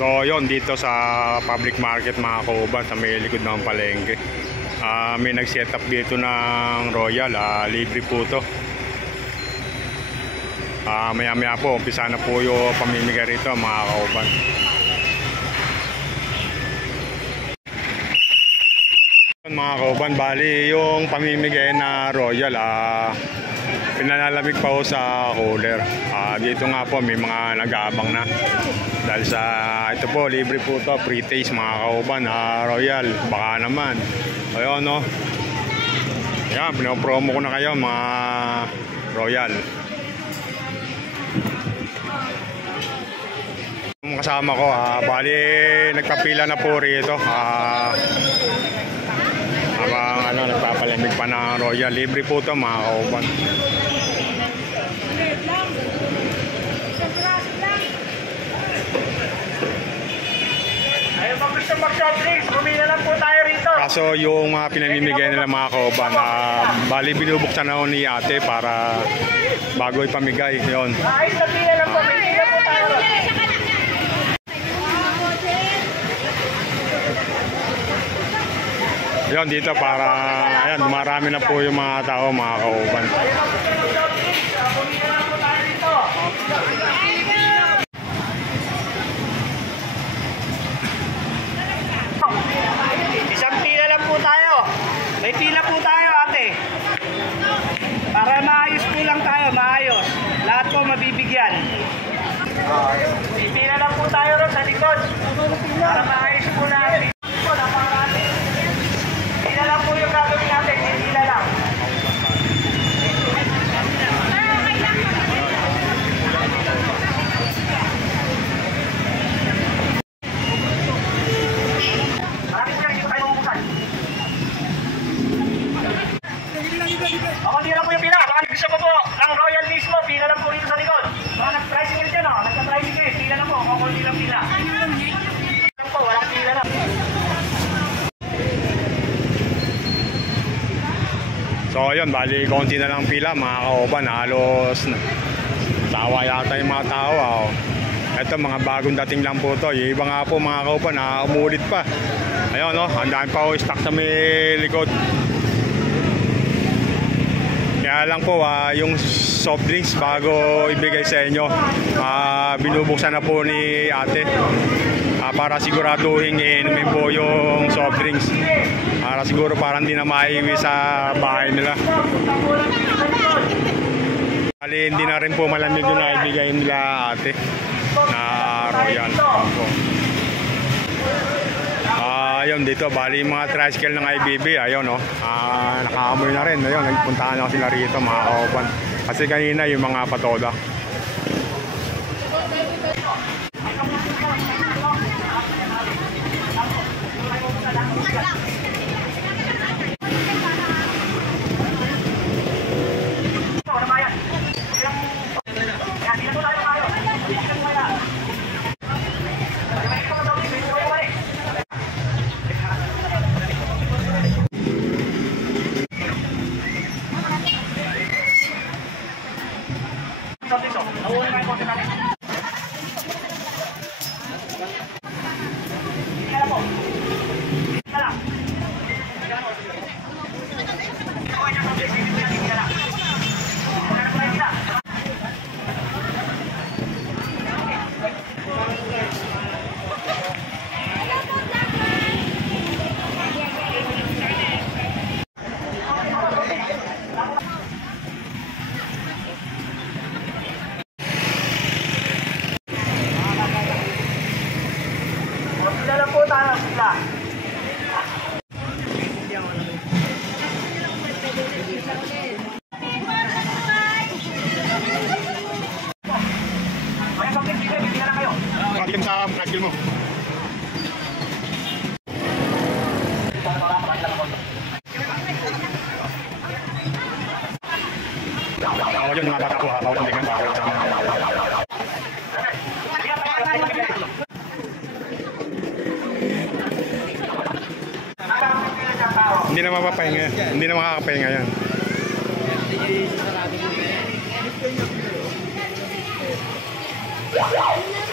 So yon, dito sa public market mga kauban, sa may likod ng palengke, may nag-set up dito ng Royal, libre po to. Maya maya po umpisa na po yung pamimigay rito mga kauban. Mga kauban, bali yung pamimigay na Royal, pinalalamig pa po sa cooler. Dito nga po may mga nag-aabang na. Dahil sa ito po, libre po to, free taste mga kauban, Royal, baka naman. Ayun no. Yan, pinopromo ko na kayo mga Royal. Yung kasama ko, bali nagpapila na po rito. Habang nagpapalamig pa ng Royal, libre po to mga kauban. Kaso yung mga pinamimigay nila mga kauban, bali binubuksan na ni ate para bago ipamigay yun. Yun dito para ayan, dumarami na po yung mga tao mga kauban. Isang pila lang po tayo. May pila po tayo ate. Para maayos po lang tayo, maayos. Lahat po mabibigyan. May pila lang po tayo ron sa likod. Para maayos po natin. Pila lang po yung gagawin natin. Pila lang. Hindi lang po yung pila. Baka gusto ko po ang Royal mismo. Pila lang po rito sa likod. Mga nag-tricycle dyan o. Nagka-tricycle. Pila lang po. Kukundi lang pila. Lang po. Walang pila lang. So ayun, bali konti na lang pila mga kauban. Halos tawa yata yung mga tao. Ito mga bagong dating lang po to. Yung iba nga po mga kauban, umulit pa. Ayun no, ang dami pa stock sa may likod. Kaya lang po, yung soft drinks bago ibigay sa inyo, binubuksan na po ni ate para siguraduhin inumin po yung soft drinks. Para siguro parang hindi na maiwi sa bahay nila. Bali, hindi na rin po malamig yung naibigay nila ate na Royal. Ayun dito, bali mga tricycle ng IBB, ayun no, nakaamoy na rin, ayun, nagpuntahan na sila rito mga kauban. Kasi kanina yung mga patoda. Pakilim sa nagil mo. Ako yun, mga bata ko, bawal ang bigan, bawal sa mga hindi na mapapahinga, hindi na makakapahinga yan. Wow.